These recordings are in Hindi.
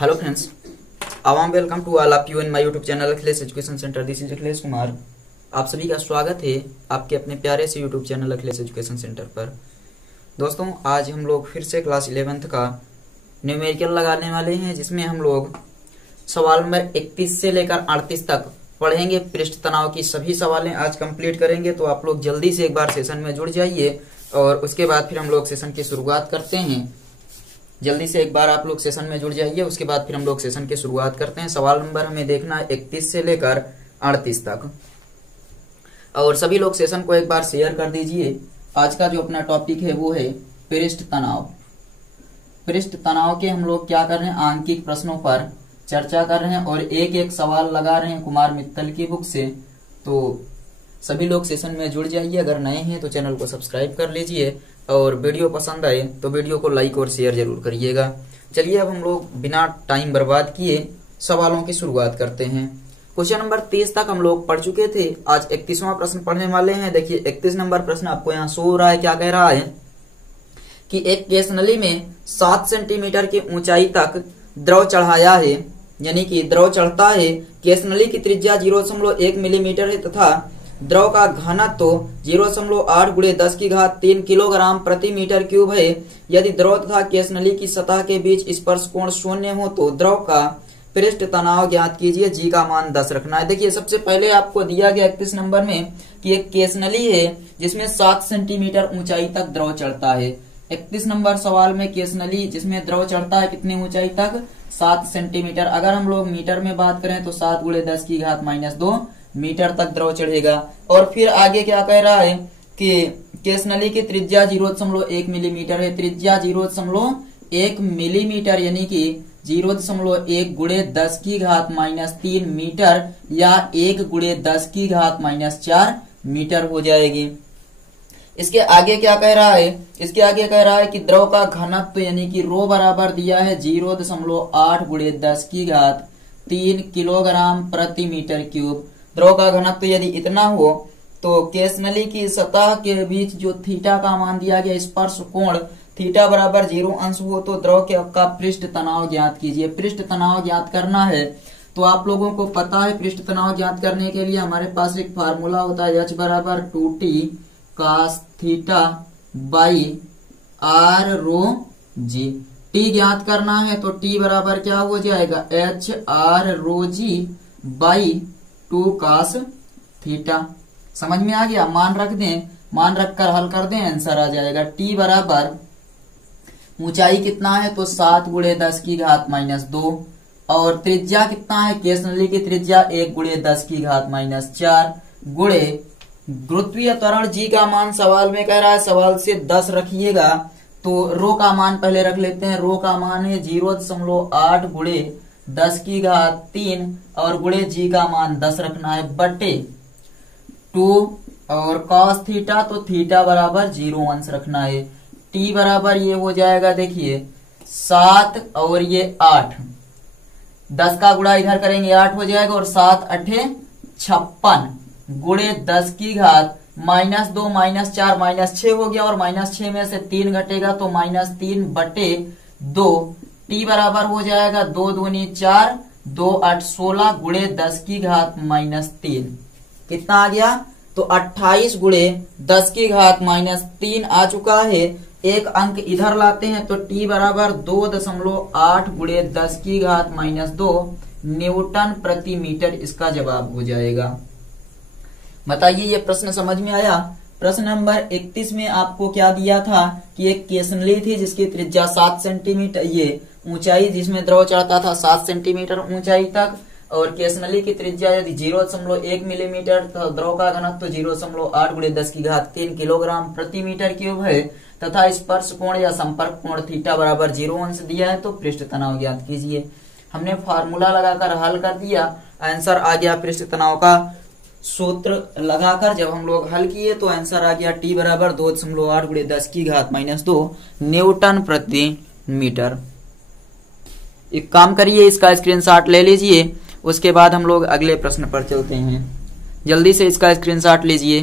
हेलो फ्रेंड्स, आवाम welcome to all of you in my YouTube channel Akhilesh Education Centre. This is Akhilesh Kumar. आप सभी का स्वागत है आपके अपने प्यारे से YouTube channel Akhilesh Education Centre पर। दोस्तों, आज हम लोग फिर से क्लास 11th का न्यूमेरिकल लगाने वाले हैं, जिसमें हम लोग सवाल नंबर 31 से लेकर 38 तक पढ़ेंगे। पृष्ठ तनाव की सभी सवालें आज कंप्लीट करेंगे, तो आप लोग जल्दी से एक बार सेशन में जुड़ जाइए और उसके बाद फिर हम लोग सेशन की शुरुआत करते हैं। जल्दी से एक बार आप लोग सेशन में जुड़ जाइए, उसके बाद फिर हम लोग सेशन की शुरुआत करते हैं। सवाल नंबर हमें देखना है 31 से लेकर 38 तक, और सभी लोग सेशन को एक बार शेयर कर दीजिए। आज का जो अपना टॉपिक है वो है पृष्ठ तनाव। पृष्ठ तनाव के हम लोग क्या कर रहे हैं, आंकिक प्रश्नों पर चर्चा कर रहे हैं और एक एक सवाल लगा रहे हैं कुमार मित्तल की बुक से। तो सभी लोग सेशन में जुड़ जाइए। अगर नए हैं तो चैनल को सब्सक्राइब कर लीजिए और वीडियो पसंद आए तो वीडियो को लाइक और शेयर जरूर करिएगा। चलिए अब हम लोग बिना टाइम बर्बाद किए सवालों की शुरुआत करते हैं। क्वेश्चन नंबर 30 तक हम लोग पढ़ चुके थे। आज 31वां प्रश्न पढ़ने वाले हैं। देखिए 31 नंबर प्रश्न आपको यहाँ शो हो रहा है। क्या कह रहा है कि एक केस नली में 7 सेंटीमीटर की ऊंचाई तक द्रव चढ़ाया है, यानी कि द्रव चढ़ता है। केस नली की त्रिज्या 0.1 मिलीमीटर है तथा द्रव का घनत्व तो 0.8 × 10³ किलोग्राम प्रति मीटर क्यूब है। यदि द्रव तथा केस नली की सतह के बीच स्पर्श कोण 0 हो तो द्रव का पृष्ठ तनाव ज्ञात कीजिए। जी का मान 10 रखना है। देखिए सबसे पहले आपको दिया गया 31 नंबर में कि एक केस नली है जिसमें 7 सेंटीमीटर ऊंचाई तक द्रव चढ़ता है। 31 नंबर सवाल में केस नली जिसमें द्रव चढ़ता है कितनी ऊंचाई तक, 7 सेंटीमीटर। अगर हम लोग मीटर में बात करें तो 7 × 10⁻² मीटर तक द्रव चढ़ेगा। और फिर आगे क्या कह रहा है कि केस नली की त्रिज्या 0.1 मिलीमीटर है। त्रिज्या 0.1 मिलीमीटर यानी कि 0.1 × 10⁻³ मीटर या 1 × 10⁻⁴ मीटर हो जाएगी। इसके आगे क्या कह रहा है, इसके आगे कह रहा है कि द्रव का घनत्व यानी कि रो बराबर दिया है 0.8 × 10³ किलोग्राम प्रति मीटर क्यूब। द्रव का घनत्व यदि इतना हो तो केस नली की सतह के बीच जो थीटा का मान दिया गया, स्पर्श कोण थीटा बराबर 0 अंश हो तो द्रव के का पृष्ठ तनाव ज्ञात कीजिए। पृष्ठ तनाव ज्ञात करना है तो आप लोगों को पता है पृष्ठ तनाव ज्ञात करने के लिए हमारे पास एक फार्मूला होता है, H बराबर 2t cos theta by r rho g। t ज्ञात करना है तो t बराबर क्या हो जाएगा, h r rho g by 2 cos theta. समझ में आ गया। मान रख दें, मान रखकर हल कर दें, आंसर आ जाएगा। t बराबर ऊंचाई कितना है तो 7 × 10⁻² और त्रिज्या कितना है, केस नली की त्रिज्या 1 × 10⁻⁴ गुणे गुरुत्वीय त्वरण g का मान सवाल में कह रहा है, सवाल से 10 रखिएगा। तो रो का मान पहले रख लेते हैं। रो का मान है 0.8 × 10³ और गुणे जी का मान 10 रखना है बटे 2 और cos थीटा तो थीटा बराबर 0 अंश रखना है। t बराबर ये हो जाएगा, देखिए 7 और ये 8, 10 का गुणा इधर करेंगे 8 हो जाएगा और 7 × 8 = 56 गुणे 10⁻² -4 -6 हो गया और -6 में से 3 घटेगा तो -3 बटे 2। t बराबर हो जाएगा 2 दूनी 4, 2 8 16 गुणे 10⁻³ कितना आ गया तो 28 गुणे 10⁻³ आ चुका है। एक अंक इधर लाते हैं तो t बराबर 2.8 × 10⁻² न्यूटन प्रति मीटर इसका जवाब हो जाएगा। बताइए ये प्रश्न समझ में आया। प्रश्न नंबर 31 में आपको क्या दिया था कि एक केस नली थी जिसकी त्रिज्या 7 सेंटीमीटर, ये ऊंचाई जिसमें द्रव चढ़ता था 7 सेंटीमीटर ऊंचाई तक, और केस नली की त्रिज्या यदि 0.1 मिलीमीटर तो द्रव का घनत्व 0.8 × 10³ किलोग्राम प्रति मीटर क्यूब है तथा स्पर्श कोण या संपर्क कोण थीटा बराबर 0 अंश दिया है तो पृष्ठ तनाव ज्ञात कीजिए। हमने फार्मूला लगाकर हल कर दिया, आंसर आ गया। पृष्ठ तनाव का सूत्र लगाकर जब हम लोग हल किए तो आंसर आ गया t बराबर 2.8 × 10⁻² न्यूटन प्रति मीटर। एक काम करिए, इसका स्क्रीनशॉट ले लीजिए, उसके बाद हम लोग अगले प्रश्न पर चलते हैं। जल्दी से इसका स्क्रीनशॉट लीजिए।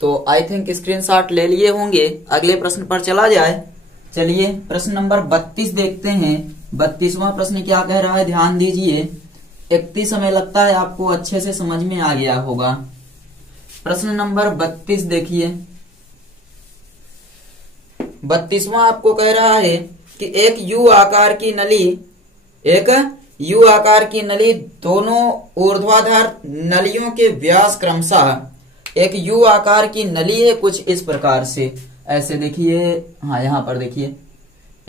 तो आई थिंक स्क्रीनशॉट ले लिए होंगे। अगले प्रश्न पर चला जाए। चलिए प्रश्न नंबर 32 देखते हैं। 32वां प्रश्न क्या कह रहा है, ध्यान दीजिए। 31 हमें लगता है आपको अच्छे से समझ में आ गया होगा। प्रश्न नंबर 32 देखिए। 32वां आपको कह रहा है कि एक यू आकार की नली दोनों ऊर्ध्वाधर नलियों के व्यास क्रमशः, एक यू आकार की नली है कुछ इस प्रकार से, ऐसे देखिए, हाँ यहाँ पर देखिए,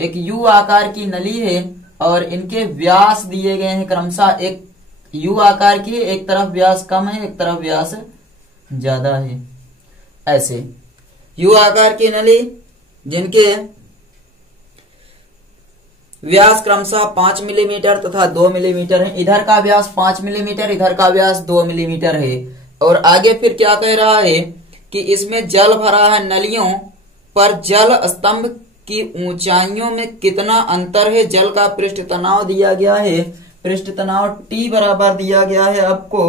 एक यू आकार की नली है और इनके व्यास दिए गए हैं क्रमशः। एक यू आकार की, एक तरफ व्यास कम है, एक तरफ व्यास ज्यादा है। ऐसे यू आकार की नली जिनके व्यास क्रमशः 5 मिलीमीटर तथा 2 मिलीमीटर है। इधर का व्यास 5 मिलीमीटर, इधर का व्यास 2 मिलीमीटर है। और आगे फिर क्या कह रहा है कि इसमें जल भरा है, नलियों पर जल स्तंभ की ऊंचाइयों में कितना अंतर है। जल का पृष्ठ तनाव दिया गया है, पृष्ठ तनाव T बराबर दिया गया है आपको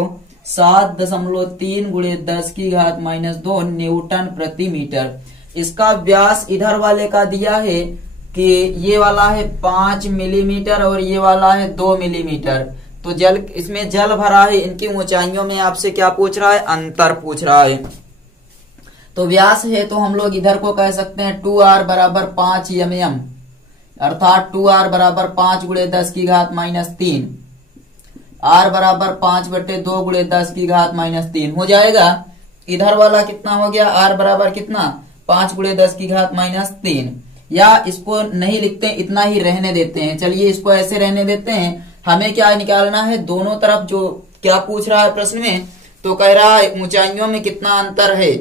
7.3 × 10⁻² न्यूटन प्रति मीटर। इसका व्यास इधर वाले का दिया है कि ये वाला है 5 मिलीमीटर और ये वाला है 2 मिलीमीटर। तो जल, इसमें जल भरा है, इनकी ऊंचाइयों में आपसे क्या पूछ रहा है, अंतर पूछ रहा है। तो व्यास है तो हम लोग इधर को कह सकते हैं 2r बराबर 5 mm, अर्थात 2r बराबर 5 × 10⁻³ r बराबर 5/2 × 10⁻³ हो जाएगा। इधर वाला कितना हो गया, r बराबर कितना, 5 × 10⁻³ या इसको नहीं लिखते, इतना ही रहने देते हैं। चलिए इसको ऐसे रहने देते हैं। हमें क्या निकालना है, दोनों तरफ जो क्या पूछ रहा है प्रश्न में, तो कह रहा है ऊंचाइयों में कितना अंतर है,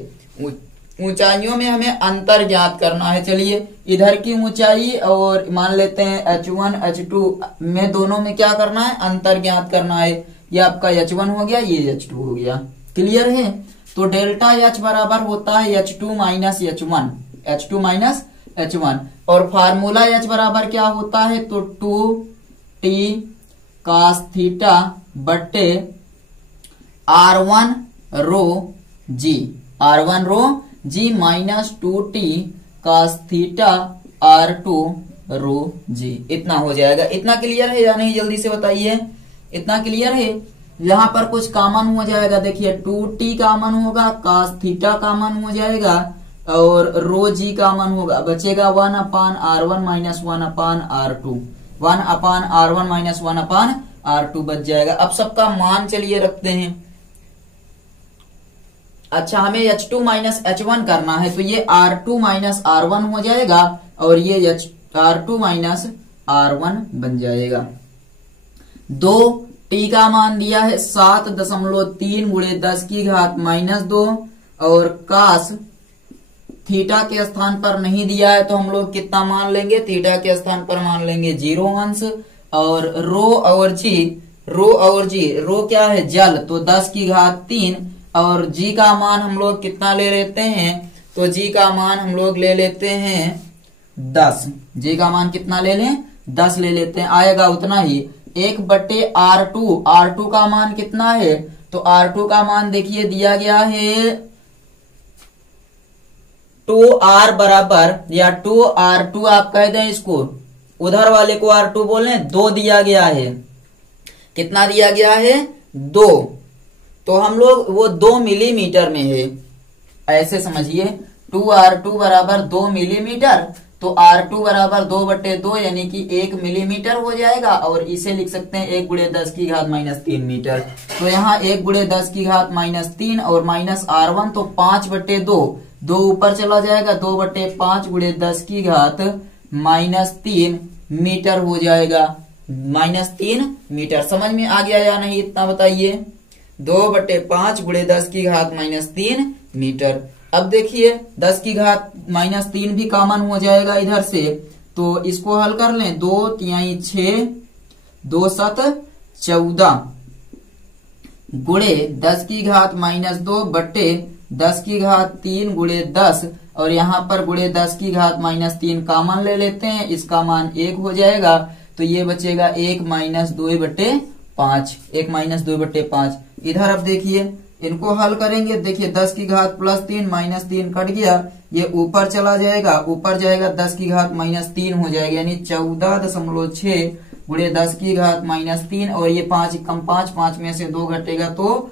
ऊंचाइयों में हमें अंतर ज्ञात करना है। चलिए इधर की ऊंचाई और मान लेते हैं h1 h2 में, दोनों में क्या करना है, अंतर ज्ञात करना है। ये आपका h1 हो गया, ये h2 हो गया। क्लियर है। तो डेल्टा h बराबर होता है h2 minus h1, h2 minus h1। और फार्मूला h बराबर क्या होता है, तो 2t cos थीटा बट्टे r1 रो g minus 2t cos theta r2 रो g, इतना हो जाएगा। इतना क्लियर है या नहीं, जल्दी से बताइए। इतना क्लियर है। यहाँ पर कुछ कॉमन हो जाएगा, देखिए 2t कॉमन होगा, cos थीटा कॉमन हो जाएगा और रो जी कॉमन होगा, बचेगा 1/r1 minus 1/r2, 1/r1 minus 1/r2 बच जाएगा। अब सबका मान चलिए रखते हैं। अच्छा, हमें h2 माइनस h1 करना है, तो ये r2 माइनस r1 हो जाएगा और ये r2 माइनस r1 बन जाएगा। 2t का मान दिया है 7.3 × 10⁻² और cos थीटा के स्थान पर नहीं दिया है, तो हम लोग कितना मान लेंगे, थीटा के स्थान पर मान लेंगे 0 अंश। और रो और जी, रो क्या है, जल, तो 10⁻³ और जी का मान हम लोग कितना ले लेते हैं, तो जी का मान हम लोग ले लेते हैं 10। जी का मान कितना ले लें, 10 ले लेते हैं, आएगा उतना ही 1/r2। r2 का मान कितना है, तो r2 का मान देखिए दिया गया है 2r बराबर, या 2r2 आप कह दें इसको, उधर वाले को r2 बोले, 2 दिया गया है। कितना दिया गया है, 2। तो हम लोग वो 2 मिलीमीटर में है, ऐसे समझिए। 2r2 बराबर 2 मिलीमीटर, तो r2 बराबर 2/2 यानी कि 1 मिलीमीटर हो जाएगा। और इसे लिख सकते हैं 1 × 10⁻³ मीटर। तो यहाँ 1 × 10⁻³ और माइनस r1, तो 5/2, 2 ऊपर चला जाएगा, 2/5 × 10⁻³ मीटर हो जाएगा, -3 मीटर। समझ में आ गया या नहीं, इतना बताइए। 2/5 × 10⁻³ मीटर। अब देखिए 10⁻³ भी कॉमन हो जाएगा इधर से, तो इसको हल कर लें। 2 × 6, 2 7 14 गुणे 10⁻² बट्टे 10⁻³ × 10, और यहाँ पर गुणे 10⁻³ कॉमन ले लेते हैं, इसका मान 1 हो जाएगा। तो ये बचेगा 1 - 2/5, 1 - 2/5। इधर अब देखिए इनको हल करेंगे, देखिए 10 की घात प्लस 3 माइनस 3 कट गया, ये ऊपर चला जाएगा, ऊपर जाएगा 10 की घात माइनस 3 हो जाएगा, यानी 14.6 गुणे 10 की घात माइनस 3, और ये 5 कम 5, 5 में से 2 घटेगा तो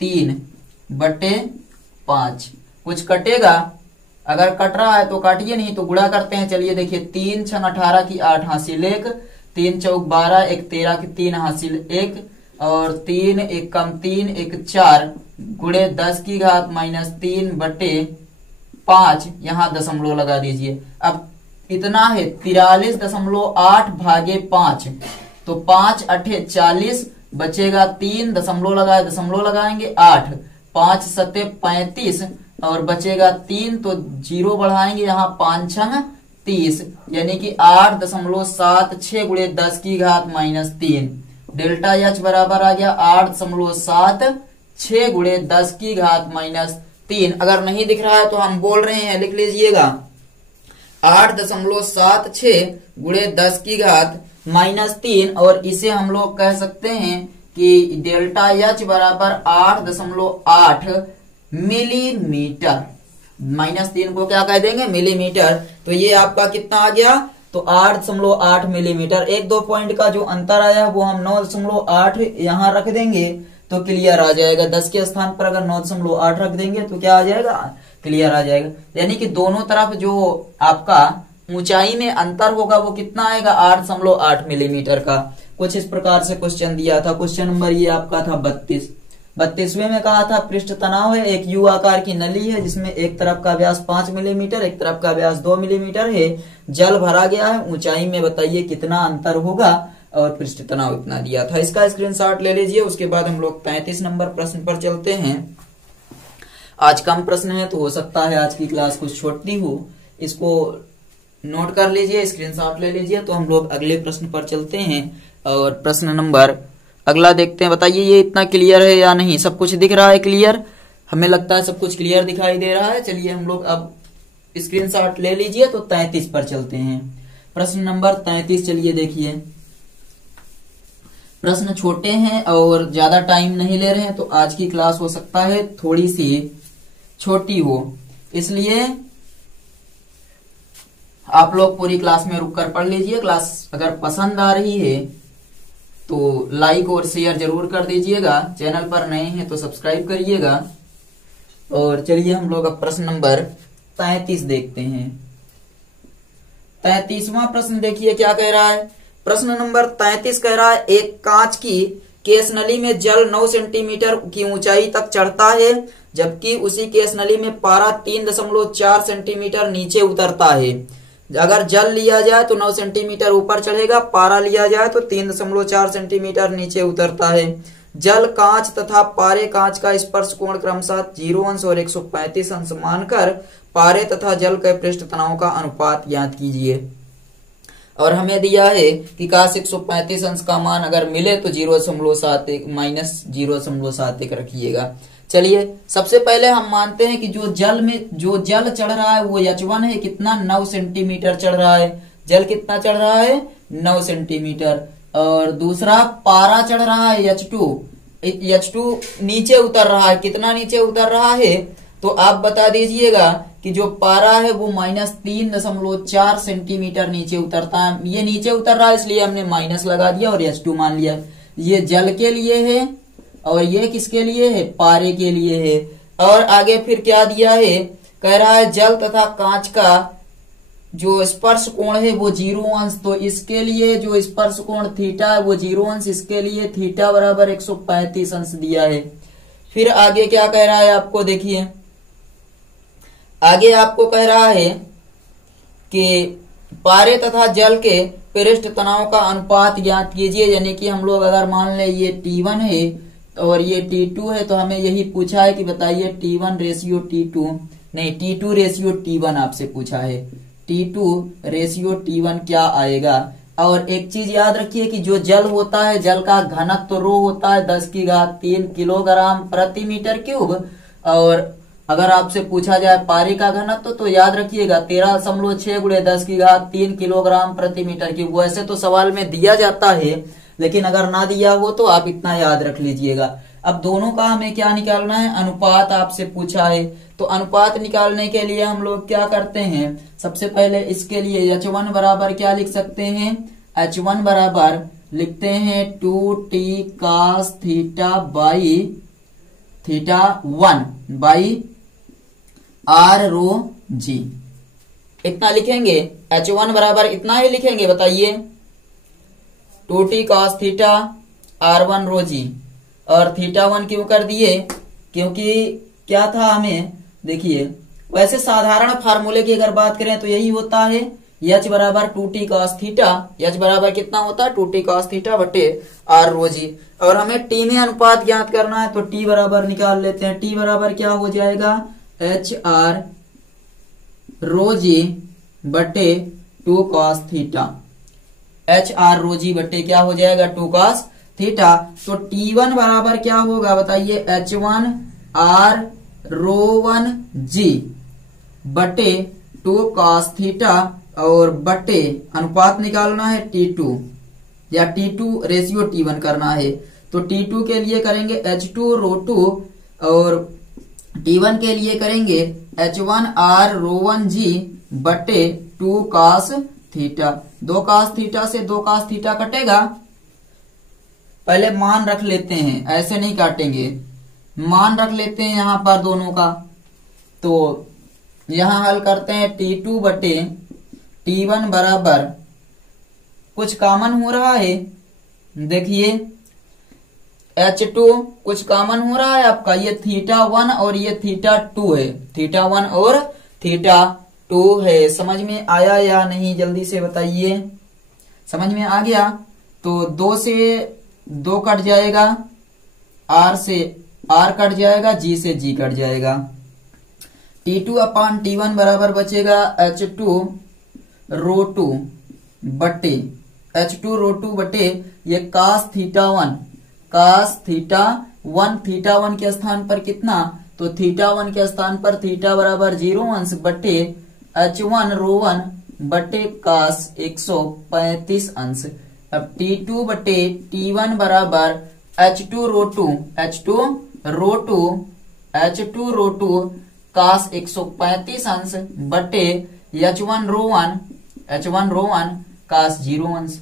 3/5। कुछ कटेगा, अगर कट रहा है तो काटिए, नहीं तो गुणा करते हैं। चलिए देखिए 3 6 18 की 8 हासिल 1, 3 चौक 12, 1 13 की 3 हासिल 1, और 3 1 कम 3 1 4 गुणे 10 की घात माइनस 3/5, यहाँ दशमलव लगा दीजिए। अब इतना है 43.8 भागे 5, तो 5 8 40, बचेगा 3, दशमलव लगाए, दशमलव लगाएंगे 8, 5 7 35, और बचेगा 3, तो 0 बढ़ाएंगे यहाँ 5 6 30, यानी कि 8.76 गुणे 10 की घात माइनस 3। डेल्टा एच बराबर आ गया 8.76 गुणे 10 की घात माइनस 3। अगर नहीं दिख रहा है तो हम बोल रहे हैं, लिख लीजिएगा 8.76 गुणे 10 की घात माइनस 3, और इसे हम लोग कह सकते हैं कि डेल्टा एच बराबर 8.8 मिलीमीटर। माइनस 3 को क्या कह देंगे, मिलीमीटर। तो ये आपका कितना आ गया, तो 8.8 मिलीमीटर। 1-2 पॉइंट का जो अंतर आया वो हम 9.8 यहाँ रख देंगे तो क्लियर आ जाएगा। 10 के स्थान पर अगर 9.8 रख देंगे तो क्या आ जाएगा, क्लियर आ जाएगा। यानी कि दोनों तरफ जो आपका ऊंचाई में अंतर होगा वो कितना आएगा, 8.8 मिलीमीटर का। कुछ इस प्रकार से क्वेश्चन दिया था। क्वेश्चन नंबर ये आपका था 32वें में कहा था पृष्ठ तनाव है, एक यू आकार की नली है जिसमें एक तरफ का व्यास 5 मिलीमीटर, एक तरफ का व्यास 2 मिलीमीटर है, जल भरा गया है, ऊंचाई में बताइए कितना अंतर होगा, और पृष्ठ तनाव इतना दिया था। इसका स्क्रीनशॉट ले लीजिए। उसके बाद हम लोग 33 नंबर प्रश्न पर चलते हैं। आज कम प्रश्न है तो हो सकता है आज की क्लास कुछ छोटी हो, इसको नोट कर लीजिए, स्क्रीनशॉट ले लीजिए। तो हम लोग अगले प्रश्न पर चलते हैं, और प्रश्न नंबर अगला देखते हैं। बताइए ये इतना क्लियर है या नहीं, सब कुछ दिख रहा है क्लियर? हमें लगता है सब कुछ क्लियर दिखाई दे रहा है। चलिए हम लोग अब स्क्रीनशॉट ले लीजिए। तो 33 पर चलते हैं। प्रश्न नंबर 33 चलिए देखिए। प्रश्न छोटे हैं और ज्यादा टाइम नहीं ले रहे हैं, तो आज की क्लास हो सकता है थोड़ी सी छोटी हो, इसलिए आप लोग पूरी क्लास में रुककर पढ़ लीजिए। क्लास अगर पसंद आ रही है तो लाइक और शेयर जरूर कर दीजिएगा। चैनल पर नए हैं तो सब्सक्राइब करिएगा। और चलिए हम लोग अब प्रश्न नंबर 33 देखते हैं। 33वां प्रश्न देखिए क्या कह रहा है। प्रश्न नंबर 33 कह रहा है एक कांच की केस नली में जल 9 सेंटीमीटर की ऊंचाई तक चढ़ता है, जबकि उसी केस नली में पारा 3.4 सेंटीमीटर नीचे उतरता है। अगर जल लिया जाए तो 9 सेंटीमीटर ऊपर चढ़ेगा, पारा लिया जाए तो 3.4 सेंटीमीटर नीचे उतरता है। जल कांच तथा पारे कांच का स्पर्श कोण क्रमशः 0 अंश और 135 अंश मानकर पारे तथा जल के पृष्ठ तनाव का अनुपात ज्ञात कीजिए। और हमें दिया है कि काश 135 अंश का मान अगर मिले तो 0.71 माइनस 0.71 रखिएगा। चलिए सबसे पहले हम मानते हैं कि जो जल चढ़ रहा है वो H1 है, कितना 9 सेंटीमीटर चढ़ रहा है। जल कितना चढ़ रहा है, 9 सेंटीमीटर। और दूसरा पारा चढ़ रहा है H2 नीचे उतर रहा है, कितना नीचे उतर रहा है, तो आप बता दीजिएगा कि जो पारा है वो -3.4 सेंटीमीटर नीचे उतरता है। ये नीचे उतर रहा है इसलिए हमने माइनस लगा दिया और H2 मान लिया। ये जल के लिए है और ये किसके लिए है, पारे के लिए है। और आगे फिर क्या दिया है, कह रहा है जल तथा कांच का जो स्पर्श कोण है वो 0 अंश, तो इसके लिए जो स्पर्श कोण थीटा है वो 0 अंश, इसके लिए थीटा बराबर 135 अंश दिया है। फिर आगे क्या कह रहा है आपको देखिए, आगे आपको कह रहा है कि पारे तथा जल के पृष्ठ तनाव का अनुपात ज्ञात कीजिए। यानी कि हम लोग अगर मान ले ये T1 है और ये T2 है, तो हमें यही पूछा है कि बताइए T1 रेशियो T2 नहीं, T2 रेशियो T1 आपसे पूछा है। T2 रेशियो T1 क्या आएगा। और एक चीज याद रखिए कि जो जल होता है, जल का घनत्व तो रो होता है 10⁻³ किलोग्राम प्रति मीटर क्यूब। और अगर आपसे पूछा जाए पारे का घनत्व तो याद रखिएगा 13.6 × 10⁻³ किलोग्राम प्रति मीटर क्यूब। वैसे तो सवाल में दिया जाता है, लेकिन अगर ना दिया हो तो आप इतना याद रख लीजिएगा। अब दोनों का हमें क्या निकालना है, अनुपात आपसे पूछा है। तो अनुपात निकालने के लिए हम लोग क्या करते हैं, सबसे पहले इसके लिए H1 बराबर क्या लिख सकते हैं, H1 बराबर लिखते हैं 2t cos theta by theta 1 by r rho g। इतना लिखेंगे, H1 बराबर इतना ही लिखेंगे, बताइए 2t cos थीटा r1 रो g। और थीटा 1 क्यों कर दिए, क्योंकि क्या था हमें, देखिए वैसे साधारण फार्मूले की अगर बात करें तो यही होता है, H बराबर 2t cos थीटा, H बराबर कितना होता है 2t cos थीटा बटे r रो जी। और हमें t में अनुपात ज्ञात करना है तो t बराबर निकाल लेते हैं। t बराबर क्या हो जाएगा, h r रो जी बटे 2 cos थीटा, h r रो जी बटे क्या हो जाएगा 2 cos थीटा। तो t1 बराबर क्या होगा बताइए, h1 r रो 1 g बटे 2 cos थीटा और बटे अनुपात निकालना है T2 या T2 रेशियो T1 करना है। तो T2 के लिए करेंगे H2 रो 2 और T1 के लिए करेंगे H1 R रो 1 G बटे 2 cos थीटा। 2 cos थीटा से 2 cos थीटा कटेगा, पहले मान रख लेते हैं, ऐसे नहीं काटेंगे, मान रख लेते हैं यहां पर दोनों का। तो यहां हल करते हैं T2 बटे T1 बराबर, कुछ कॉमन हो रहा है, देखिए H2 कुछ कॉमन हो रहा है आपका, ये थीटा 1 और ये थीटा 2 है, थीटा 1 और थीटा 2 है। समझ में आया या नहीं, जल्दी से बताइए, समझ में आ गया। तो 2 से 2 कट जाएगा, R से R कट जाएगा, G से G कट जाएगा। T2 अपान T1 बराबर बचेगा H2 रो 2 बटे H2 रो 2 बटे ये cos theta 1, cos theta 1, theta 1 के स्थान पर कितना, तो थीटा 1 के स्थान पर थीटा बराबर 0 अंश बटे H1 रो 1 बटे cos 135 अंश। अब T2 बटे T1 बराबर H2 रो 2, H2 रो 2, H2 रो 2 cos 135 अंश बटे H1 रो 1, H1 रो 1 cos 0 अंश।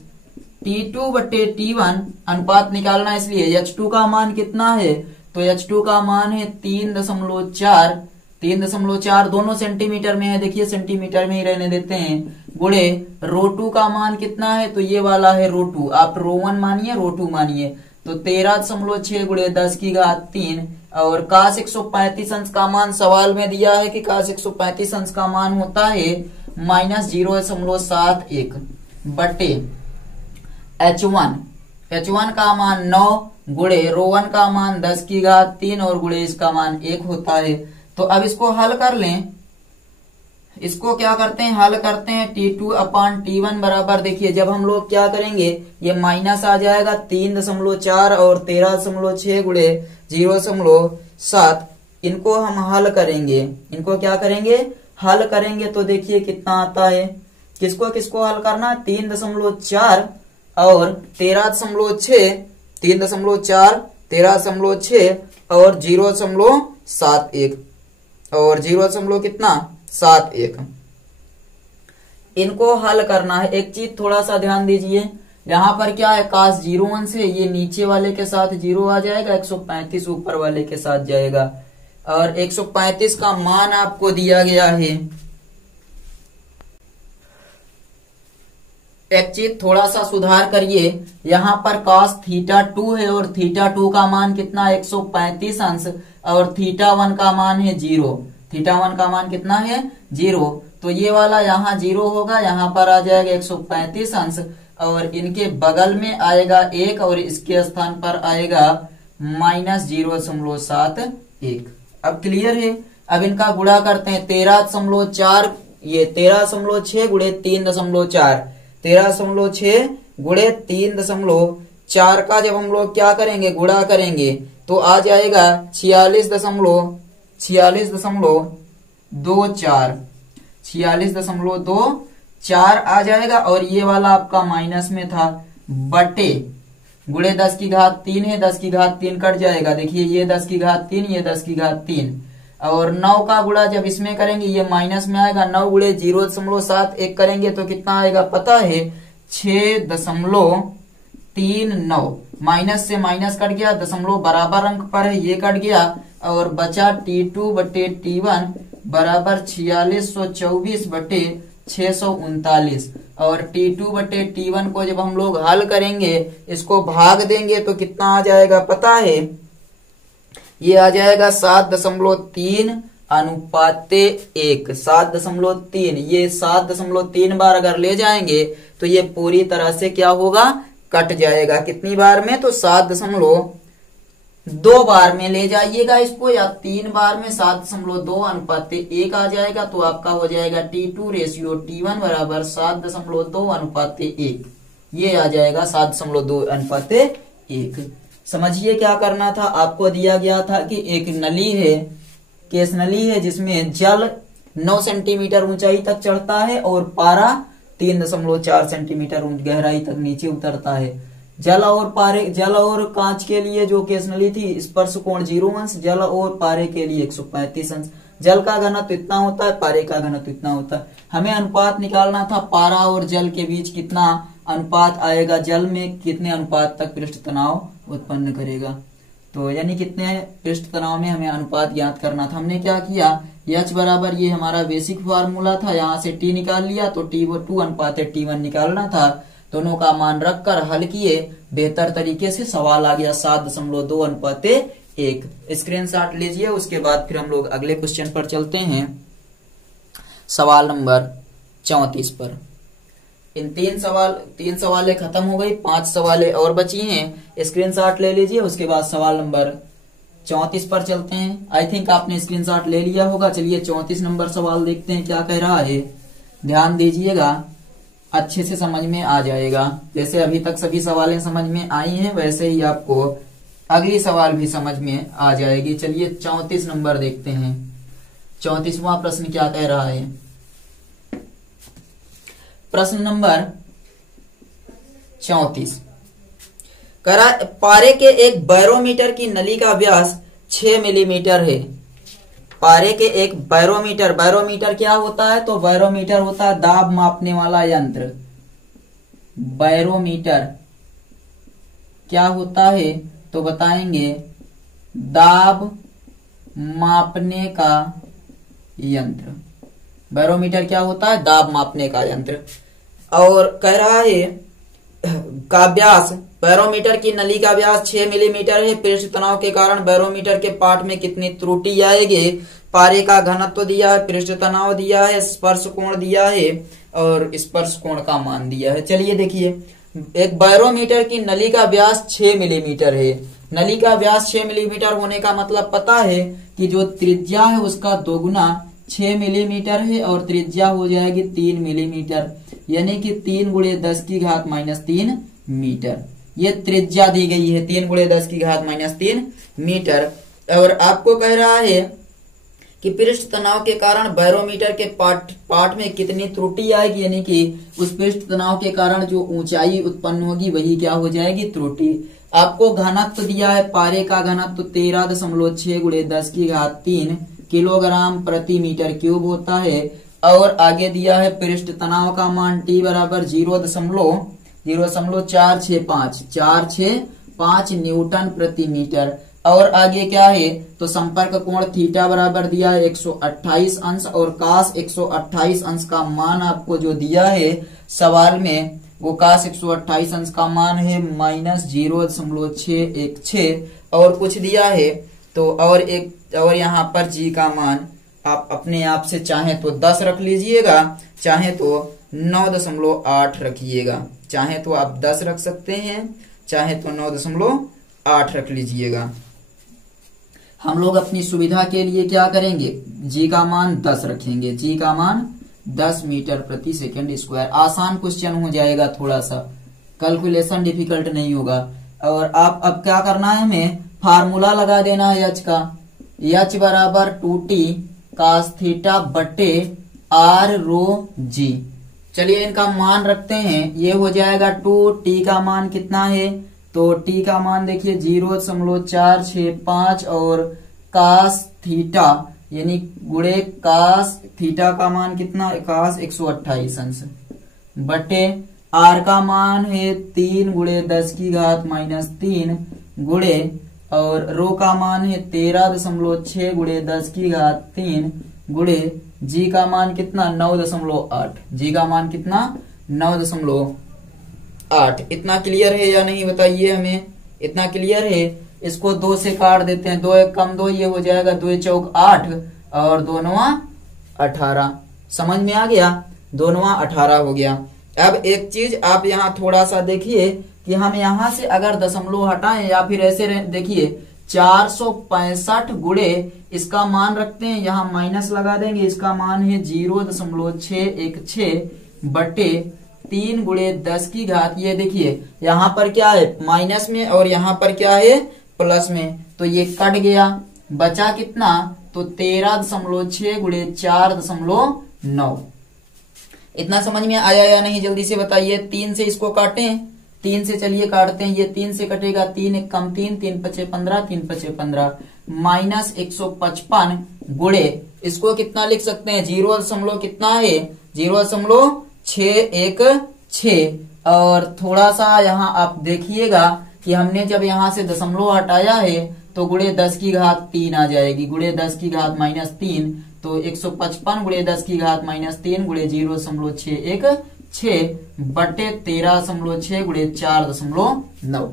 T2 बटे T1 अनुपात निकालना है, इसलिए H2 का मान कितना है, तो H2 का मान है 3.4, 3.4 दोनों सेंटीमीटर में है, देखिए सेंटीमीटर में ही रहने देते हैं, गुणे रो 2 का मान कितना है, तो ये वाला है रो 2, आप रो 1 मानिए रो 2 मानिए, तो 13.6 गुणे 10 की घात 3 और cos 135 अंश का मान सवाल में दिया है कि cos 135 अंश का मान होता है -0.71 बटे H1 का मान 9 गुणे रो 1 का मान 10 की घात 3 और गुणे इसका मान 1 होता है। तो अब इसको हल कर लें, इसको क्या करते हैं, हल करते हैं T2 अपान T1 बराबर, देखिए जब हम लोग क्या करेंगे, ये माइनस आ जाएगा 3.4 और 13.6 गुणे 0.7, इनको हम हल करेंगे, इनको क्या करेंगे, हल करेंगे। तो देखिए कितना आता है, किसको किसको हल करना है, 3.4 और 13.6, 3.4 13.6 और 0.71 और 0 कितना 71, इनको हल करना है। एक चीज थोड़ा सा ध्यान दीजिए, यहाँ पर क्या है cos 0 अंश है, ये नीचे वाले के साथ 0 आ जाएगा, 135 ऊपर वाले के साथ जाएगा और 135 का मान आपको दिया गया है। एक चीज थोड़ा सा सुधार करिए, यहाँ पर cos थीटा 2 है और थीटा 2 का मान कितना 135 अंश और थीटा 1 का मान है 0, थीटा 1 का मान कितना है 0, तो ये वाला यहाँ 0 होगा, यहाँ पर आ जाएगा 135 अंश और इनके बगल में आएगा 1 और इसके स्थान पर आएगा -0.71। अब क्लियर है। अब इनका गुणा करते हैं, 13.4 ये 13.6 गुणे 3.4, 13.6 गुणे 3.4 का जब हम लोग क्या करेंगे, गुणा करेंगे तो आ जाएगा 46.24 आ जाएगा और ये वाला आपका माइनस में था बटे गुणे 10 की घात 3 है, 10 की घात 3 कट जाएगा। देखिए ये 10 की घात 3, ये 10 की घात 3, और 9 का गुणा जब इसमें करेंगे ये माइनस में आएगा। 9 गुणे 0.71 करेंगे तो कितना आएगा पता है, 6.39। माइनस से माइनस कट गया, दशमलव बराबर अंक पर है, ये कट गया, और बचा T2 बटे T1 बराबर 4624 बटे 639। और T2 बटे T1 को जब हम लोग हल करेंगे, इसको भाग देंगे तो कितना आ जाएगा पता है, ये आ जाएगा 7.3 अनुपात 1। 7.3, ये 7.3 बार अगर ले जाएंगे तो ये पूरी तरह से क्या होगा, कट जाएगा। कितनी बार में, तो 7.2 बार में ले जाइएगा इसको, या 3 बार में 7.2 अनुपात 1 आ जाएगा, तो आपका हो जाएगा T2 रेशियो T1 बराबर 7.2 अनुपात 1। ये आ जाएगा 7.2 अनुपात 1। समझिए क्या करना था, आपको दिया गया था कि एक नली है, केस नली है, जिसमें जल 9 सेंटीमीटर ऊंचाई तक चढ़ता है और पारा 3.4 सेंटीमीटर गहराई तक नीचे उतरता है। जल और कांच के लिए जो केस नली थी, स्पर्श कोण 0 अंश, जल और पारे के लिए 135 अंश। जल का घनत्व इतना होता है, पारे का घनत्व इतना होता है। हमें अनुपात निकालना था, पारा और जल के बीच कितना अनुपात आएगा, जल में कितने अनुपात तक पृष्ठ तनाव उत्पन्न करेगा, तो यानी कितने पृष्ठ तनाव में हमें अनुपात ज्ञात करना था। हमने क्या किया, H बराबर, ये हमारा बेसिक फार्मूला था, यहाँ से T निकाल लिया, तो T2 अनुपात T1 निकालना था। दोनों का मान रखकर हल किए, बेहतर तरीके से सवाल आ गया 7.2 अनुपात 1। स्क्रीनशॉट लीजिए, उसके बाद फिर हम लोग अगले क्वेश्चन पर चलते हैं, सवाल नंबर 34 पर। इन 3 सवालें खत्म हो गई, 5 सवालें और बची हैं। स्क्रीनशॉट ले लीजिए, उसके बाद सवाल नंबर 34 पर चलते हैं। आई थिंक आपने स्क्रीनशॉट ले लिया होगा। चलिए 34 नंबर सवाल देखते हैं क्या कह रहा है, ध्यान दीजिएगा, अच्छे से समझ में आ जाएगा। जैसे अभी तक सभी सवालें समझ में आई हैं, वैसे ही आपको अगली सवाल भी समझ में आ जाएगी। चलिए 34 नंबर देखते हैं। 34वां प्रश्न क्या कह रहा है, प्रश्न नंबर 34 करा, पारे के एक बैरोमीटर की नली का व्यास 6 मिलीमीटर है। पारे के एक बैरोमीटर क्या होता है, तो बैरोमीटर होता है दाब मापने वाला यंत्र। बैरोमीटर क्या होता है, तो बताएंगे दाब मापने का यंत्र। बैरोमीटर क्या होता है, दाब मापने का यंत्र। और कह रहा है का व्यास, बैरोमीटर की नली का व्यास 6 मिलीमीटर है। पृष्ठ तनाव के कारण बैरोमीटर के पाठ में कितनी त्रुटि आएगी, पारे का घनत्व दिया है, पृष्ठ तनाव दिया है, स्पर्श कोण दिया है और स्पर्श कोण का मान दिया है। चलिए देखिए, एक बैरोमीटर की नली का व्यास 6 मिलीमीटर है। नली का व्यास 6 मिलीमीटर होने का मतलब पता है कि जो त्रिज्या है उसका दोगुना 6 मिलीमीटर है, और त्रिज्या हो जाएगी 3 मिलीमीटर, यानी कि 3 गुणे 10 की घात -3 मीटर। ये त्रिज्या दी गई है, 3 गुणे 10 की घात -3 मीटर। और आपको कह रहा है कि पृष्ठ तनाव के कारण बैरोमीटर के पाठ में कितनी त्रुटि आएगी, यानी कि उस पृष्ठ तनाव के कारण जो ऊंचाई उत्पन्न होगी वही क्या हो जाएगी, त्रुटि। आपको घनत्व दिया है, पारे का घनत्व 13.6 गुणे 10 की घात 3 किलोग्राम प्रति मीटर क्यूब होता है। और आगे दिया है पृष्ठ तनाव का मान T बराबर 0.465 न्यूटन प्रति मीटर। और आगे क्या है, तो संपर्क कोण थीटा बराबर दिया है 128 अंश, और कास 128 अंश का मान आपको जो दिया है सवाल में, वो कास 128 अंश का मान है -0.616 और कुछ दिया है। तो और यहाँ पर जी का मान आप अपने आप से चाहे तो 10 रख लीजिएगा, चाहे तो 9.8 रखिएगा। चाहे तो आप 10 रख सकते हैं, चाहे तो 9.8 रख लीजिएगा। हम लोग अपनी सुविधा के लिए क्या करेंगे, जी का मान 10 रखेंगे। जी का मान 10 मीटर प्रति सेकंड स्क्वायर। आसान क्वेश्चन हो जाएगा, थोड़ा सा कैलकुलेशन डिफिकल्ट नहीं होगा। और आप अब क्या करना है, हमें फार्मूला लगा देना है H का। H बराबर 2T cos थीटा बटे R रो G। चलिए इनका मान रखते हैं, ये हो जाएगा 2T का मान कितना है तो टी का मान देखिए 0.465 और कास थीटा यानी गुणे कास थीटा का मान कितना, कास 128 अंश बटे आर का मान है 3 गुणे 10 की घात -3 गुणे और रो का मान है 13.6 गुणे 10 की घात 3 गुणे जी का मान कितना 9.8, जी का मान कितना 9.8। इतना क्लियर है या नहीं बताइए हमें, इतना क्लियर है। इसको 2 से काट देते हैं, 2 1 कम 2, ये हो जाएगा 2 चौक 8 और 2 9 18। समझ में आ गया, 2 9 18 हो गया। अब एक चीज आप यहाँ थोड़ा सा देखिए कि हम यहाँ से अगर दशमलव हटाएं या फिर ऐसे देखिए 465 गुणे इसका मान रखते हैं, यहाँ माइनस लगा देंगे, इसका मान है 0.616 बटे 3 गुणे 10 की घात। ये देखिए यहाँ पर क्या है माइनस में और यहाँ पर क्या है प्लस में, तो ये कट गया, बचा कितना तो 13.6 गुणे 4.9। इतना समझ में आया या नहीं जल्दी से बताइए। 3 से इसको काटें, 3 से चलिए काटते हैं, ये 3 से कटेगा, 3 1 कम 3, 3 5 15, 3 5 15 -155 गुणे इसको कितना लिख सकते हैं 0 कितना है 0.616 और थोड़ा सा यहाँ आप देखिएगा कि हमने जब यहाँ से दशमलव हटाया है तो गुणे 10 की घात 3 आ जाएगी, गुणे 10 की घात -3 तो 155 गुणे 10 की घात -3 गुणे 0.616 बटे 13.6 गुणे 4.9।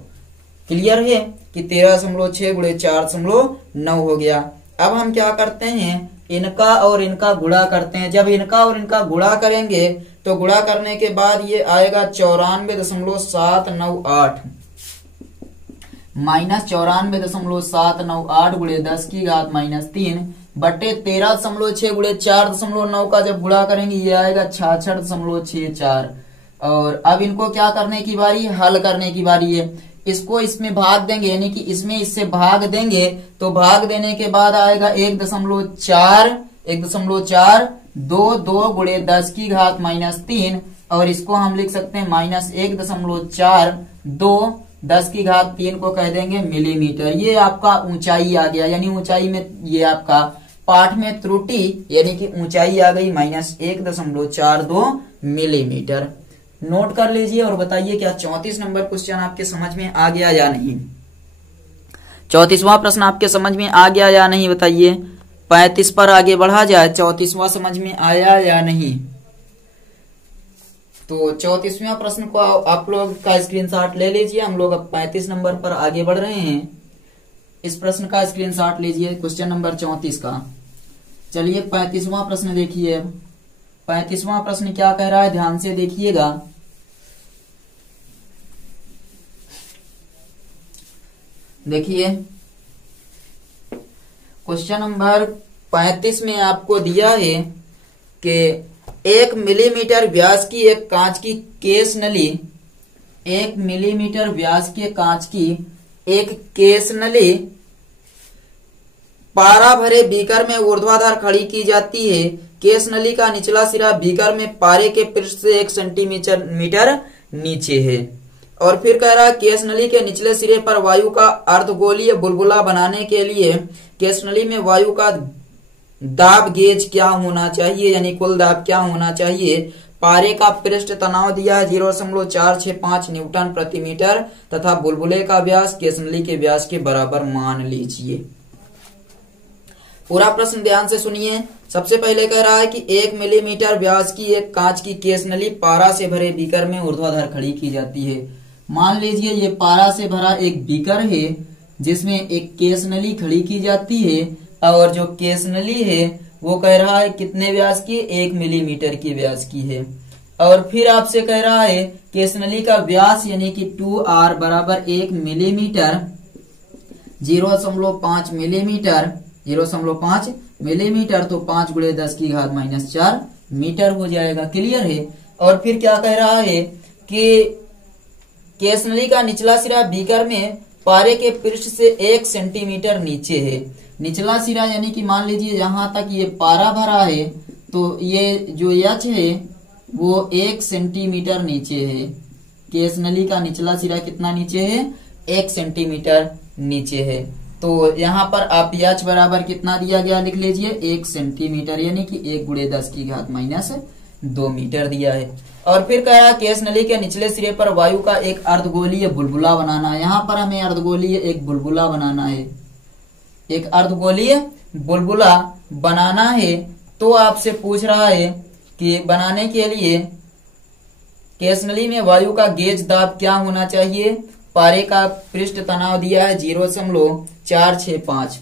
क्लियर है कि 13.6 गुणे 4.9 हो गया। अब हम क्या करते हैं, इनका और इनका गुणा करते हैं। जब इनका और इनका गुणा करेंगे तो गुणा करने के बाद ये आएगा 94.798 -94.798 गुणे 10 की घात -3 बटे 13.6 गुणे 4.9 का जब गुणा करेंगे ये आएगा 66.64। और अब इनको क्या करने की बारी, हल करने की बारी है। इसको इसमें भाग देंगे यानी कि इसमें इससे भाग देंगे तो भाग देने के बाद आएगा 1.4 2 गुणे 10 की घात -3 और इसको हम लिख सकते हैं -1.4 2 10 की घात 3 को कह देंगे मिलीमीटर। ये आपका ऊंचाई आ गया, यानी ऊंचाई में ये आपका पाठ में त्रुटि यानी कि ऊंचाई आ गई -1.42 मिलीमीटर। नोट कर लीजिए और बताइए क्या 34 नंबर क्वेश्चन आपके समझ में आ गया या नहीं। 34वां प्रश्न आपके समझ में आ गया या नहीं बताइए। 35 पर आगे बढ़ा जाए, 34वां समझ में आया या नहीं। तो 34वां प्रश्न को आप लोग का स्क्रीनशॉट ले लीजिए। हम लोग अब 35 नंबर पर आगे बढ़ रहे हैं। इस प्रश्न का स्क्रीनशॉट लीजिए, क्वेश्चन नंबर 34 का। चलिए 35वां प्रश्न देखिए। 35वां प्रश्न क्या कह रहा है, ध्यान से देखिएगा। देखिए क्वेश्चन नंबर 35 में आपको दिया है कि 1 मिलीमीटर व्यास की एक कांच की केस नली, 1 मिलीमीटर व्यास के कांच की एक केस नली पारा भरे बीकर में ऊर्ध्वाधर खड़ी की जाती है। केस नली का निचला सिरा बीकर में पारे के पृष्ठ से 1 सेंटीमीटर नीचे है। और फिर कह रहा है केस नली के निचले सिरे पर वायु का अर्धगोलीय बुलबुला बनाने के लिए केस नली में वायु का दाब गेज क्या होना चाहिए, यानी कुल दाब क्या होना चाहिए। पारे का पृष्ठ तनाव दिया है 0.465 न्यूटन प्रति मीटर तथा बुलबुले का व्यास केस नली के व्यास के बराबर मान लीजिए। पूरा प्रश्न ध्यान से सुनिए। सबसे पहले कह रहा है कि 1 मिलीमीटर व्यास की एक कांच की केस नली पारा से भरे बीकर में ऊर्ध्वाधर खड़ी की जाती है। मान लीजिए ये पारा से भरा एक बीकर है जिसमें एक केस नली खड़ी की जाती है और जो केस नली है वो कह रहा है कितने व्यास की, 1 मिलीमीटर की व्यास की है। और फिर आपसे कह रहा है केस नली का व्यास यानी कि 2r बराबर 1 मिलीमीटर 0.5 मिलीमीटर 0.5 मिलीमीटर तो 5 गुणे 10 की घात -4 मीटर हो जाएगा। क्लियर है। और फिर क्या कह रहा है कि केस नली का निचला सिरा बीकर में पारे के पृष्ठ से 1 सेंटीमीटर नीचे है। निचला सिरा यानी कि मान लीजिए यहां तक ये पारा भरा है तो ये जो एच है वो 1 सेंटीमीटर नीचे है। केस नली का निचला सिरा कितना नीचे है, 1 सेंटीमीटर नीचे है। तो यहाँ पर आप h बराबर कितना दिया गया लिख लीजिए 1 सेंटीमीटर, यानी कि 1 गुणे 10 की घात माइनस 2 मीटर दिया है। और फिर कह रहा है केस नली के निचले सिरे पर वायु का एक अर्धगोलीय बुलबुला बनाना है। यहाँ पर हमें अर्धगोलीय एक बुलबुला बनाना है, एक अर्धगोलीय बुलबुला बनाना है। तो आपसे पूछ रहा है कि बनाने के लिए केस नली में वायु का गेज दाब क्या होना चाहिए। पारे का पृष्ठ तनाव दिया है 0.465,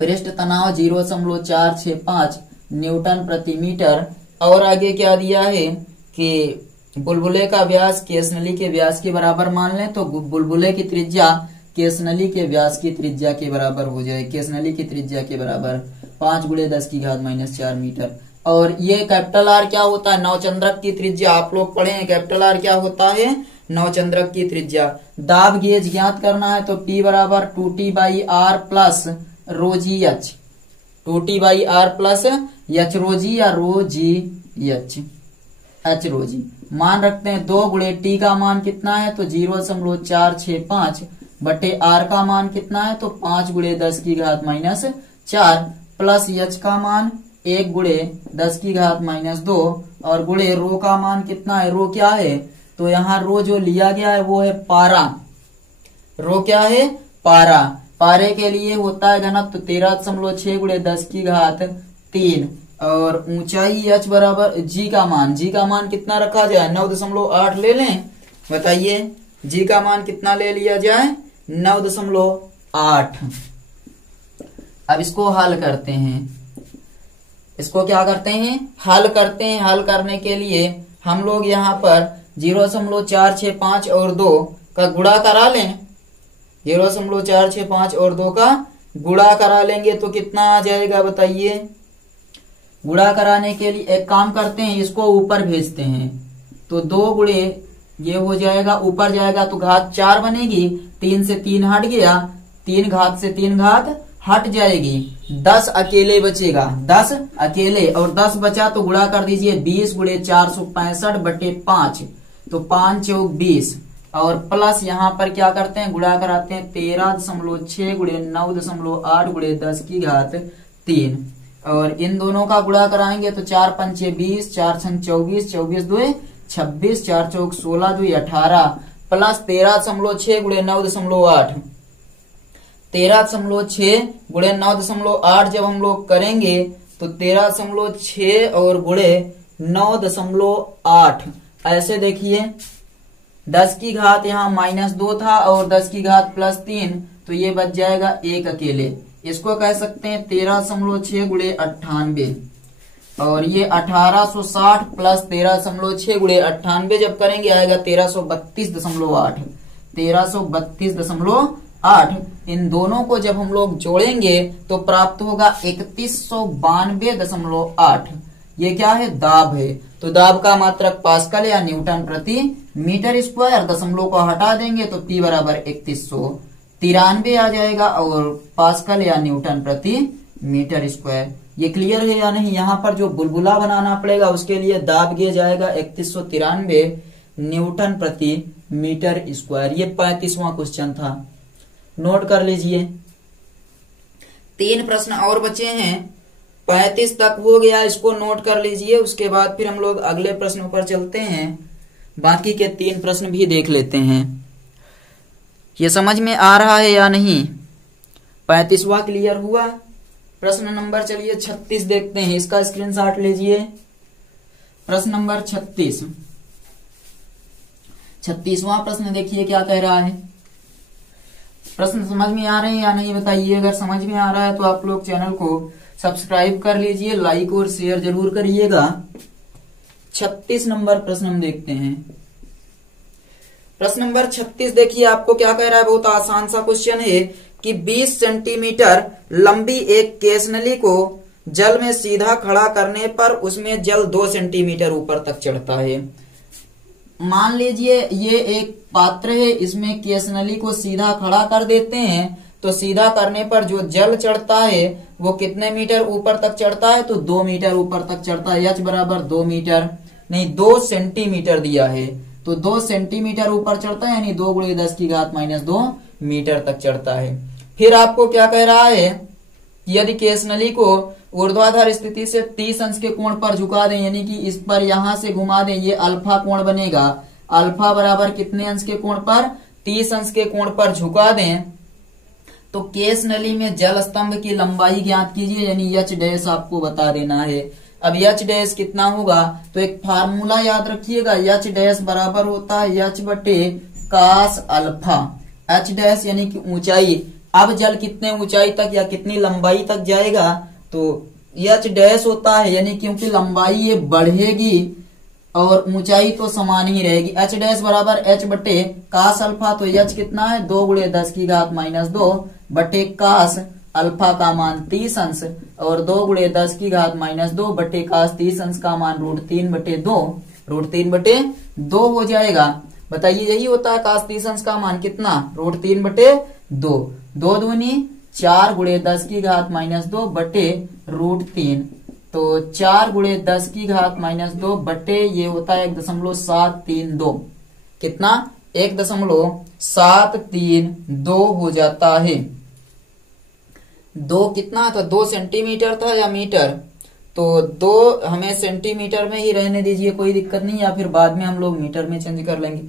पृष्ठ तनाव 0.465 न्यूटन प्रति मीटर। और आगे क्या दिया है कि बुलबुले का व्यास केस नली के व्यास के बराबर मान लें, तो बुलबुले की त्रिज्या केस नली के व्यास की त्रिज्या के बराबर हो जाए, केस नली की त्रिज्या के बराबर 5 गुणे 10 की घात माइनस 4 मीटर। और ये कैपिटल आर क्या होता है, नवचंद्रक की त्रिज्या, आप लोग पढ़े हैं कैपिटल आर क्या होता है, नवचंद्रक की त्रिज्या। दाब गेज ज्ञात करना है तो P बराबर 2T/R plus rho g h, 2T/R plus h rho g या rho g H, H rho जी। मान रखते हैं 2 गुणे T का मान कितना है तो 0.465 बटे R का मान कितना है तो 5 गुणे 10 की घात माइनस 4 प्लस H का मान 1 गुणे 10 की घात माइनस 2 और गुणे रो का मान कितना है, रो क्या है तो यहाँ रो जो लिया गया है वो है पारा। रो क्या है, पारा। पारे के लिए होता है घनत्व 13.6 गुणे 10 की घात 3 और ऊंचाई h बराबर g का मान कितना रखा जाए 9.8 ले लें। बताइए g का मान कितना ले लिया जाए 9.8। अब इसको हल करते हैं, इसको क्या करते हैं हल करते हैं। हल करने के लिए हम लोग यहाँ पर 0.465 और 2 का गुणा करा लें, 0.465 और 2 का गुणा करा लेंगे तो कितना आ जाएगा बताइए। गुणा कराने के लिए एक काम करते हैं, इसको ऊपर भेजते हैं तो 2 गुणे ये हो जाएगा, ऊपर जाएगा तो घात 4 बनेगी, 3 से 3 हट गया, 3 घात से 3 घात हट जाएगी, 10 अकेले बचेगा, 10 अकेले और 10 बचा तो गुणा कर दीजिए 20 गुणे 465 बटे 5 तो 5 चौक 20 और प्लस यहाँ पर क्या करते हैं गुणा कराते हैं 13.6 गुणे 9.8 गुणे 10 की घात 3 और इन दोनों का गुणा कराएंगे तो 4 पंचे 20, 4 छंग 24, 24 2 26, 4 चौक 16 2 18 प्लस 13.6 गुणे 9.8, 13.6 गुणे 9.8 जब हम लोग करेंगे तो 13.6 और गुणे 9.8 ऐसे देखिए 10 की घात यहाँ -2 था और 10 की घात +3 तो ये बच जाएगा 1 अकेले। इसको कह सकते हैं 13.6 गुणे 98 और ये 1860 प्लस 13.6 गुणे 98 जब करेंगे आएगा 1332.8, 1332.8। इन दोनों को जब हम लोग जोड़ेंगे तो प्राप्त होगा 3192.8। ये क्या है दाब है, तो दाब का मात्रक पास्कल या न्यूटन प्रति मीटर स्क्वायर, दशमलव को हटा देंगे तो P बराबर 3193 आ जाएगा और पास्कल या न्यूटन प्रति मीटर स्क्वायर। ये क्लियर है या नहीं। यहाँ पर जो बुलबुला बनाना पड़ेगा उसके लिए दाब दिया जाएगा 3193 न्यूटन प्रति मीटर स्क्वायर। ये 35वां क्वेश्चन था, नोट कर लीजिए। 3 प्रश्न और बचे हैं, 35 तक हो गया, इसको नोट कर लीजिए। उसके बाद फिर हम लोग अगले प्रश्नों पर चलते हैं, बाकी के 3 प्रश्न भी देख लेते हैं। ये समझ में आ रहा है या नहीं। 35वां क्लियर हुआ। प्रश्न नंबर चलिए 36 देखते हैं, इसका स्क्रीनशॉट लीजिए। प्रश्न नंबर 36वां प्रश्न देखिए क्या कह रहा है। प्रश्न समझ में आ रहे हैं या नहीं बताइए। अगर समझ में आ रहा है तो आप लोग चैनल को सब्सक्राइब कर लीजिए, लाइक और शेयर जरूर करिएगा। 36 नंबर प्रश्न हम देखते हैं। प्रश्न नंबर 36 देखिए आपको क्या कह रहा है। बहुत आसान सा क्वेश्चन है कि 20 सेंटीमीटर लंबी एक केस नली को जल में सीधा खड़ा करने पर उसमें जल 2 सेंटीमीटर ऊपर तक चढ़ता है। मान लीजिए ये एक पात्र है, इसमें केस नली को सीधा खड़ा कर देते हैं तो सीधा करने पर जो जल चढ़ता है वो कितने मीटर ऊपर तक चढ़ता है तो 2 मीटर ऊपर तक चढ़ता है। h बराबर 2 मीटर नहीं 2 सेंटीमीटर दिया है, तो 2 सेंटीमीटर ऊपर चढ़ता है, यानी 2 गुणे 10 की घात माइनस 2 मीटर तक चढ़ता है। फिर आपको क्या कह रहा है, यदि केस नली को ऊर्ध्वाधर स्थिति से 30 अंश के कोण पर झुका दें, यानी कि इस पर यहां से घुमा दें, ये अल्फा कोण बनेगा। अल्फा बराबर कितने अंश के कोण पर, 30 अंश के कोण पर झुका दें, तो केस नली में जल स्तंभ की लंबाई ज्ञात कीजिए, यानी एच डैश आपको बता देना है। अब एच डैश कितना होगा, तो एक फार्मूला याद रखिएगा, एच डैश बराबर होता है एच बटे कास अल्फा। एच डैश यानी कि ऊंचाई। अब जल कितने ऊंचाई तक या कितनी लंबाई तक जाएगा, तो एच डैश होता है, यानी क्योंकि लंबाई ये बढ़ेगी और ऊंचाई तो समान ही रहेगी। एच डैश बराबर एच बटे कास अल्फा, तो एच कितना है, 2 गुणे 10 की घात माइनस 2 बटे कास अल्फा का मान 30 अंश, और 2 गुणे 10 की घात माइनस 2 बटे कास 30 अंश का मान √3 बटे 2, √3 बटे 2 हो जाएगा। बताइए, यही होता है कास 30 अंश का मान कितना, √3 बटे 2। 2 दूनी 4 गुणे 10 की घात माइनस 2 बटे √3, तो 4 गुणे 10 की घात माइनस 2 बटे ये होता है 1.732, कितना, 1.732 हो जाता है। 2 कितना था, 2 सेंटीमीटर था या मीटर, तो 2 हमें सेंटीमीटर में ही रहने दीजिए, कोई दिक्कत नहीं, या फिर बाद में हम लोग मीटर में चेंज कर लेंगे।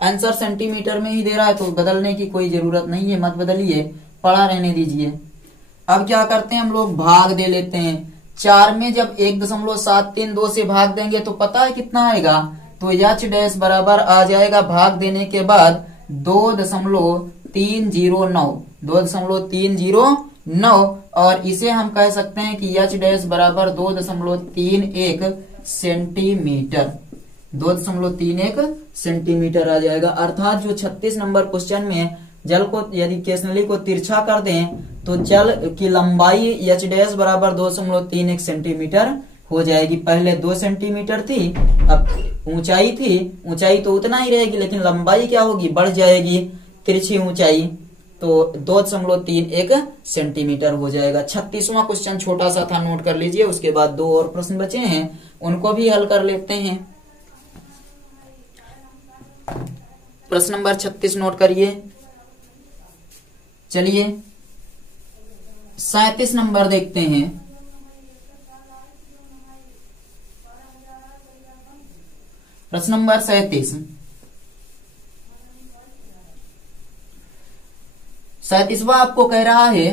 आंसर सेंटीमीटर में ही दे रहा है तो बदलने की कोई जरूरत नहीं है, मत बदलिए, पड़ा रहने दीजिए। अब क्या करते हैं, हम लोग भाग दे लेते हैं। 4 में जब 1.732 से भाग देंगे तो पता है कितना आएगा, तो एच डैश बराबर आ जाएगा भाग देने के बाद 2.309, और इसे हम कह सकते हैं कि एच डैश बराबर 2.31 सेंटीमीटर, 2.31 सेंटीमीटर आ जाएगा। अर्थात जो 36 नंबर क्वेश्चन में जल को यदि केस नली को तिरछा कर दें तो जल की लंबाई एच डैश बराबर 2.31 सेंटीमीटर हो जाएगी। पहले 2 सेंटीमीटर थी, अब ऊंचाई तो उतना ही रहेगी, लेकिन लंबाई क्या होगी, बढ़ जाएगी, तिरछी ऊंचाई, तो 2.31 सेंटीमीटर हो जाएगा। 36वां क्वेश्चन छोटा सा था, नोट कर लीजिए। उसके बाद 2 और प्रश्न बचे हैं, उनको भी हल कर लेते हैं। प्रश्न नंबर 36 नोट करिए। चलिए 37 नंबर देखते हैं। प्रश्न नंबर 37वां आपको कह रहा है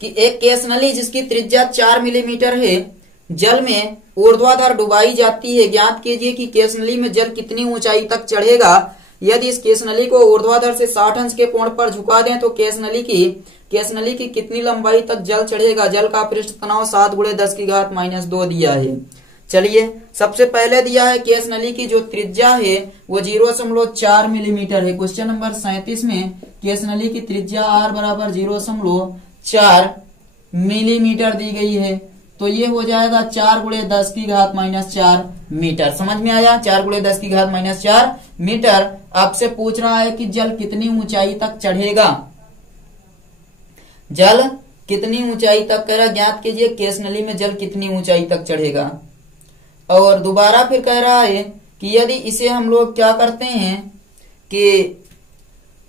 कि एक केस नली जिसकी त्रिज्या 4 मिलीमीटर है, जल में ऊर्ध्वाधर डुबाई जाती है। ज्ञात कीजिए कि केस नली में जल कितनी ऊंचाई तक चढ़ेगा। यदि इस केस नली को ऊर्ध्वाधर से 60 अंश के कोण पर झुका दें तो केस नली की कितनी लंबाई तक जल चढ़ेगा। जल का पृष्ठ तनाव 7 गुणे 10 की घात माइनस 2 दिया है। चलिए, सबसे पहले दिया है केस नली की जो त्रिज्या है वो 0.4 मिलीमीटर है। क्वेश्चन नंबर 37 में केस नली की त्रिज्या r बराबर 0.4 मिलीमीटर दी गई है, तो ये हो जाएगा 4 गुणे 10 की घात माइनस 4 मीटर। समझ में आया, 4 गुणे 10 की घात माइनस 4 मीटर। आपसे पूछ रहा है कि जल कितनी ऊंचाई तक चढ़ेगा, जल कितनी ऊंचाई तक कह रहा, ज्ञात कीजिए केस नली में जल कितनी ऊंचाई तक चढ़ेगा। और दोबारा फिर कह रहा है कि यदि इसे हम लोग क्या करते हैं कि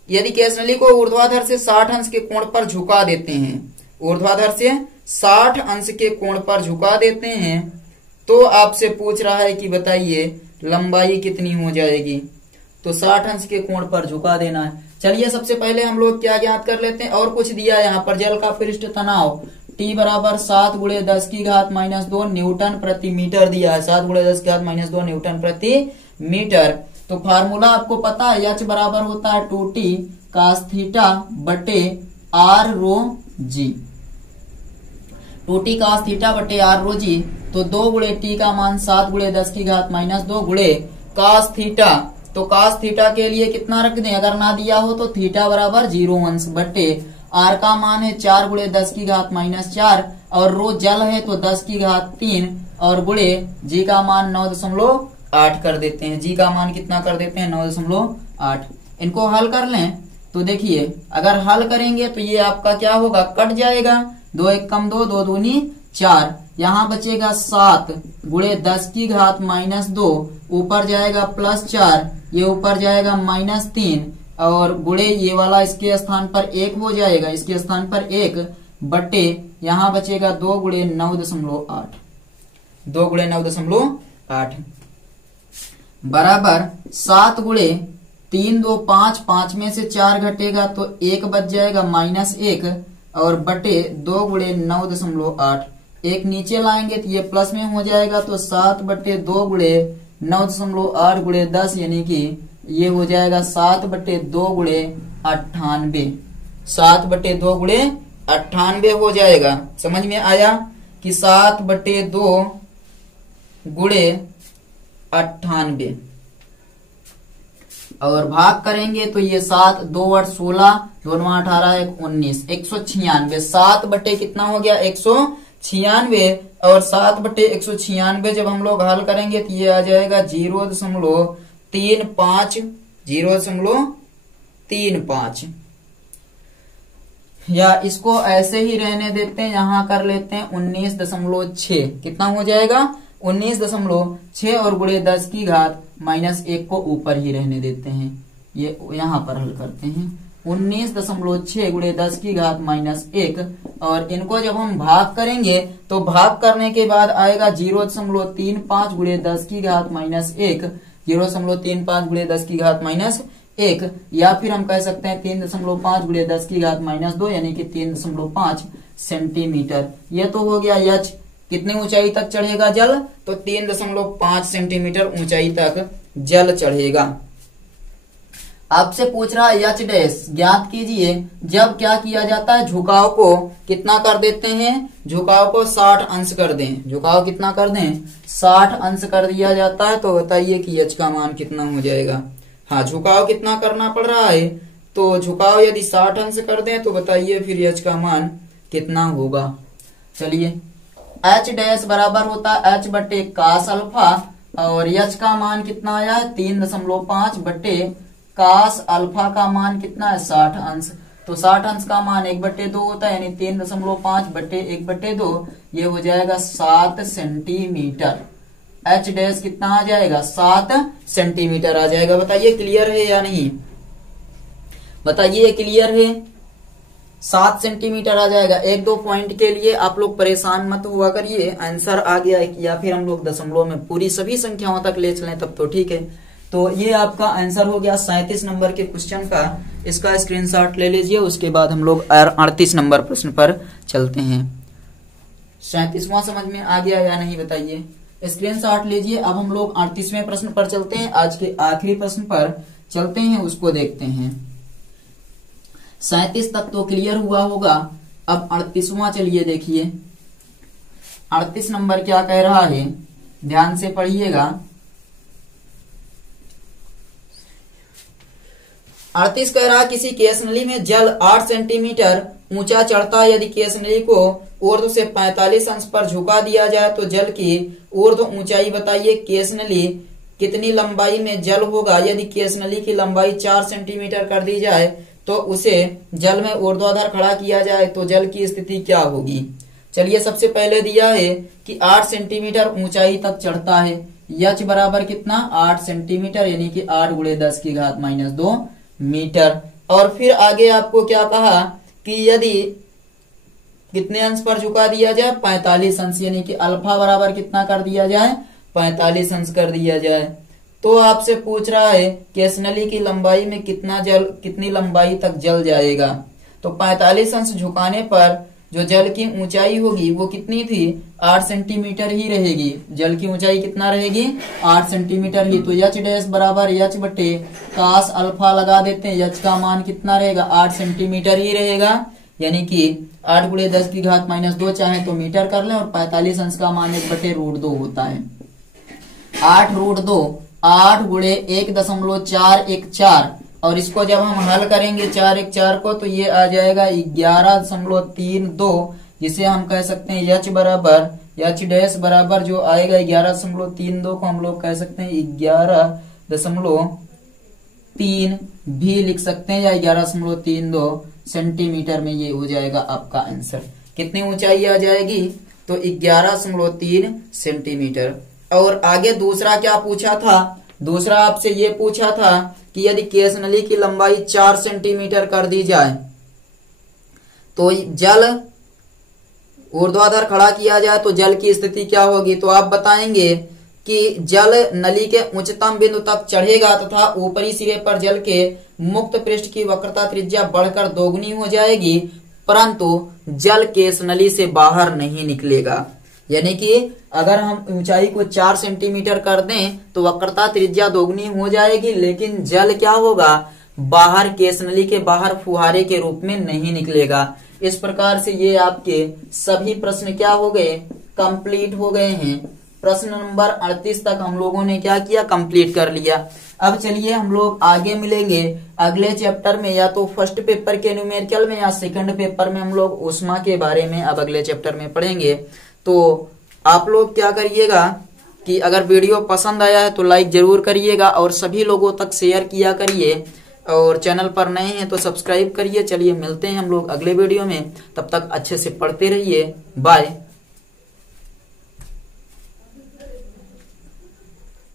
यदि केस नली को ऊर्ध्वाधर से 60 अंश के कोण पर झुका देते हैं, ऊर्ध्वाधर से 60 अंश के कोण पर झुका देते हैं, तो आपसे पूछ रहा है कि बताइए लंबाई कितनी हो जाएगी। तो 60 अंश के कोण पर झुका देना है। चलिए, सबसे पहले हम लोग क्या ज्ञात कर लेते हैं, और कुछ दिया है यहाँ पर। जल का पृष्ठ तनाव T बराबर 7 गुणे 10 की घात माइनस 2 न्यूटन प्रति मीटर दिया है। 7 गुणे 10 की घात माइनस 2 न्यूटन प्रति मीटर। तो फार्मूला आपको पता है, H बराबर होता है 2T cos थीटा बटे R रो जी, 2T cos थीटा बटे R रो जी। तो 2 गुणे T का मान 7 गुणे 10 की घात माइनस 2 गुणे cos थीटा, तो cos थीटा के लिए कितना रख दें, अगर ना दिया हो तो थीटा बराबर 0 अंश बटे R का मान है 4 गुणे 10 की घात माइनस 4, और रो जल है तो 10 की घात 3, और गुणे जी का मान 9.8 कर देते हैं। जी का मान कितना कर देते हैं, 9.8। इनको हल कर लें तो देखिए, अगर हल करेंगे तो ये आपका क्या होगा, कट जाएगा। 2 1 कम 2, 2 दूनी 4, यहाँ बचेगा 7 गुणे 10 की घात -2, ऊपर जाएगा +4, ये ऊपर जाएगा -3 और गुणे ये वाला इसके स्थान पर 1 हो जाएगा, इसके स्थान पर 1 बटे यहाँ बचेगा 2 गुणे 9.8, 2 गुणे 9.8 बराबर 7 गुणे 3 2 5, 5 में से 4 घटेगा तो 1 बच जाएगा -1 और बटे 2 गुणे 9.8, 1 नीचे लाएंगे तो ये प्लस में हो जाएगा तो 7 बटे 2 गुणे 9.8 गुणे 10 यानी कि ये हो जाएगा 7 बटे 2 गुणे 98, 7 बटे 2 गुणे 98 हो जाएगा। समझ में आया कि 7 बटे 2 गुणे 98 और भाग करेंगे तो ये 7 2 8 16, 2 9 18 1 19, 196। 7 बटे कितना हो गया 196 और 7 बटे 196 जब हम लोग हल करेंगे तो ये आ जाएगा 0.35, 0.35 या इसको ऐसे ही रहने देते हैं, यहां कर लेते हैं 19.6, कितना हो जाएगा 19.6 और गुणे 10 की घात -1 को ऊपर ही रहने देते हैं, ये यहां पर हल करते हैं 19.6 गुणे 10 की घात -1 और इनको जब हम भाग करेंगे तो भाग करने के बाद आएगा 0.35 गुणे 10 की घात -1, 0.35 गुणे 10 की घात -1 या फिर हम कह सकते हैं 3.5 गुणे 10 की घात -2 यानी कि 3.5 सेंटीमीटर। ये तो हो गया यच, कितनी ऊंचाई तक चढ़ेगा जल, तो 3.5 सेंटीमीटर ऊंचाई तक जल चढ़ेगा। आपसे पूछ रहा है यच डैश ज्ञात कीजिए जब क्या किया जाता है, झुकाव को कितना कर देते हैं, झुकाव को 60 अंश कर दें, झुकाव कितना कर दें 60 अंश कर दिया जाता है, तो बताइए कि यच का मान कितना हो जाएगा। हाँ, झुकाव कितना करना पड़ रहा है, तो झुकाव यदि 60 अंश कर दें तो बताइए फिर यच का मान कितना होगा। चलिए एच डैश बराबर होता है एच बटे कास अल्फा और यच का मान कितना आया है 3.5 बटे कास अल्फा का मान कितना है 60 अंश, तो 60 अंश का मान 1/2 होता है यानी 3.5 बटे 1/2 ये हो जाएगा 7 सेंटीमीटर। एच डैश कितना आ जाएगा 7 सेंटीमीटर आ जाएगा। बताइए क्लियर है या नहीं, बताइए क्लियर है, 7 सेंटीमीटर आ जाएगा। 1-2 पॉइंट के लिए आप लोग परेशान मत हुआ करिए, आंसर आ गया या फिर हम लोग दशमलव में पूरी सभी संख्याओं तक ले चलें तब तो ठीक है। तो ये आपका आंसर हो गया 37 नंबर के क्वेश्चन का, इसका स्क्रीनशॉट ले लीजिए। उसके बाद हम लोग 38 नंबर प्रश्न पर चलते हैं। 37वां समझ में आ गया या नहीं बताइए, स्क्रीनशॉट लीजिए। अब हम लोग 38वें प्रश्न पर चलते हैं, आज के आखिरी प्रश्न पर चलते हैं, उसको देखते हैं। 37 तक तो क्लियर हुआ होगा, अब 38वां चलिए देखिए। 38 नंबर क्या कह रहा है, ध्यान से पढ़िएगा। 38 कह रहा है किसी केसनली में जल 8 सेंटीमीटर ऊंचा चढ़ता है, यदि केसनली को ऊर्ध्व से 45 अंश पर झुका दिया जाए तो जल की ऊर्ध्व ऊंचाई बताइए। केसनली कितनी लंबाई में जल होगा, यदि केसनली की लंबाई 4 सेंटीमीटर कर दी जाए तो उसे जल में ऊर्ध्वाधर खड़ा किया जाए तो जल की स्थिति क्या होगी। चलिए सबसे पहले दिया है कि 8 सेंटीमीटर ऊंचाई तक चढ़ता है, यच बराबर कितना 8 सेंटीमीटर यानी कि 8 गुणे 10 की घात -2 मीटर। और फिर आगे आपको क्या कहा कि यदि कितने अंश पर झुका दिया जाए 45 अंश, यानी कि अल्फा बराबर कितना कर दिया जाए 45 अंश कर दिया जाए। तो आपसे पूछ रहा है केसनली की लंबाई में कितनी लंबाई तक जल जाएगा, तो 45 अंश झुकाने पर जो जल की ऊंचाई होगी वो कितनी थी 8 सेंटीमीटर ही रहेगी। जल की ऊंचाई कितना रहेगी 8 सेंटीमीटर ही। तो यच डैश बराबर यच बटे कास अल्फा लगा देते हैं, यच का मान कितना रहेगा 8 सेंटीमीटर ही रहेगा, यानी कि 8 गुणे 10 की घात -2 चाहे तो मीटर कर लें और 45 अंश का मान 1/√2 होता है। 8√2 8 गुणे 1.414 और इसको जब हम हल करेंगे 4 1 4 को तो ये आ जाएगा 11.32, जिसे हम कह सकते हैं यच बराबर यच डैश बराबर जो आएगा 11.32 को हम लोग कह सकते हैं 11.3 भी लिख सकते हैं या 11.32 सेंटीमीटर में ये हो जाएगा आपका आंसर। कितनी ऊंचाई आ जाएगी तो 11.3 सेंटीमीटर। और आगे दूसरा क्या पूछा था, दूसरा आपसे ये पूछा था कि यदि केस नली की लंबाई 4 सेंटीमीटर कर दी जाए तो जल ऊर्ध्वाधर खड़ा किया जाए तो जल की स्थिति क्या होगी। तो आप बताएंगे कि जल नली के उच्चतम बिंदु तक चढ़ेगा तथा ऊपरी सिरे पर जल के मुक्त पृष्ठ की वक्रता त्रिज्या बढ़कर दोगुनी हो जाएगी, परंतु जल केस नली से बाहर नहीं निकलेगा। यानी कि अगर हम ऊंचाई को 4 सेंटीमीटर कर दें तो वक्रता त्रिज्या दोगुनी हो जाएगी, लेकिन जल क्या होगा, बाहर केस नली के बाहर फुहारे के रूप में नहीं निकलेगा। इस प्रकार से ये आपके सभी प्रश्न क्या हो गए, कंप्लीट हो गए हैं। प्रश्न नंबर 38 तक हम लोगों ने क्या किया, कंप्लीट कर लिया। अब चलिए हम लोग आगे मिलेंगे अगले चैप्टर में, या तो फर्स्ट पेपर के न्यूमेरिकल में या सेकंड पेपर में हम लोग ऊष्मा के बारे में अब अगले चैप्टर में पढ़ेंगे। तो आप लोग क्या करिएगा कि अगर वीडियो पसंद आया है तो लाइक जरूर करिएगा और सभी लोगों तक शेयर किया करिए, और चैनल पर नए हैं तो सब्सक्राइब करिए। चलिए मिलते हैं हम लोग अगले वीडियो में, तब तक अच्छे से पढ़ते रहिए। बाय।